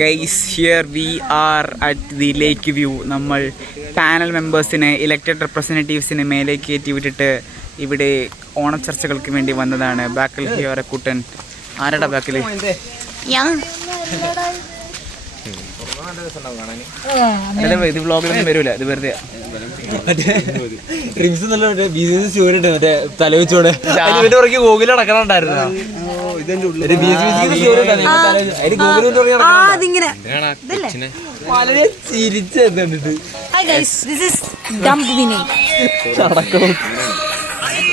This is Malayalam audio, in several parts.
Guys here we are at the lake view. നമ്മൾ പാനൽ മെമ്പേഴ്സിനെ ഇലക്റ്റഡ് റെപ്രസെൻറ്റേറ്റീവ്സിനെ മേലേക്ക് കയറ്റി വിട്ടിട്ട് ഇവിടെ ഓണച്ചർച്ചകൾക്ക് വേണ്ടി വന്നതാണ്. ബാക്കിൽ ഹിയർ കുട്ടൻ. ആരുടെ ബാക്കിൽ? ഇത് വ്ളോഗിലൊന്നും വരൂല, ഇത് വെറുതെ തലവെച്ചോടെ ഗോകുൽ അടക്കണുണ്ടായിരുന്നു. വളരെ ചിരിച്ചു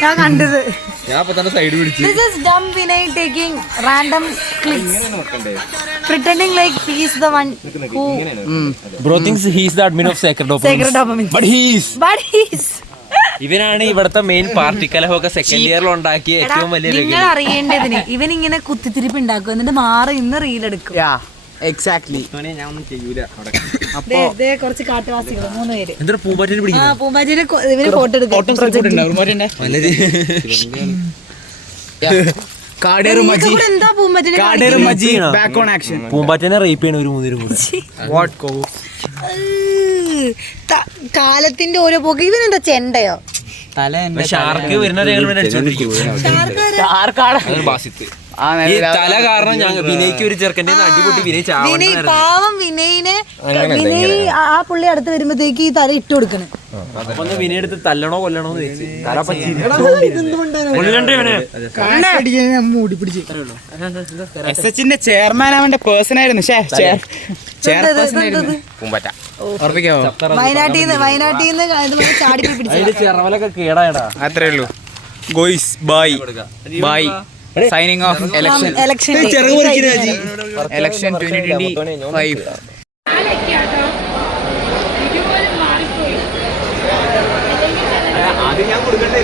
ഞാൻ കണ്ടത്. ഞാൻ ഇപ്പൊ തന്നെ സൈഡ് പിടിച്ചു. This is dumb Vinay taking random clips, pretending like he is the one who. Bro thinks he is the admin of Sacred Dopamine. But he is. ഇവനാണ് ഇവിടുത്തെ മെയിൻ പാർട്ടി. കലഹമൊക്കെ സെക്കൻഡ് ഇയറിൽ ഉണ്ടാക്കിയ ഏറ്റവും വലിയ. നിങ്ങൾ അറിയേണ്ടതിന് ഇവൻ ഇങ്ങനെ കുത്തിത്തിരിപ്പ് ഉണ്ടാക്കും, എന്നിട്ട് മാറി ഇന്ന് റീലെടുക്കും. എക്സാക്ട്ലി. ഞാൻ ഒന്നും ചെയ്യൂല. കുറച്ച് കാട്ടുവാസികൾ 3 പേര് എന്തൊരു പൂമ്പാറ്റിനെ പിടിക്കുന്നു. പൂമ്പാറ്റിനെ ഇവന് ഫോട്ടോ എടുക്കും. പൂമ്പാറ്റിനെ റേപ്പ് ചെയ്യണ ഒരു 3 കൂടെ. കാലത്തിന്റെ ഓരോ പോക്ക്. ഇവനെന്താ ചെണ്ടയോ? ഷാർക്ക് വരുന്ന തല കാരണം ഞാൻ വിനയ്ക്ക് ഒരു ചെറുക്കൻ്റെ അടിപൊട്ടി വിനയ് പാവം വിനയിനെ ആ പുള്ളി അടുത്ത് വരുമ്പോഴത്തേക്ക് ഈ തല ഇട്ട് കൊടുക്കണം. വിനയ എടുത്ത് തല്ലണോ കൊല്ലണോ SHന്റെ ചെയർമാൻ അവന്റെ പേഴ്സൺ ആയിരുന്നു. വയനാട്ടിൽ ചാടി ചെറവലൊക്കെ കേടായടാ. അത്രേ ഉള്ളൂ. Guys bye bye. Signing off. Election 2025. അത് ഞാൻ കൊടുക്കണ്ടേ?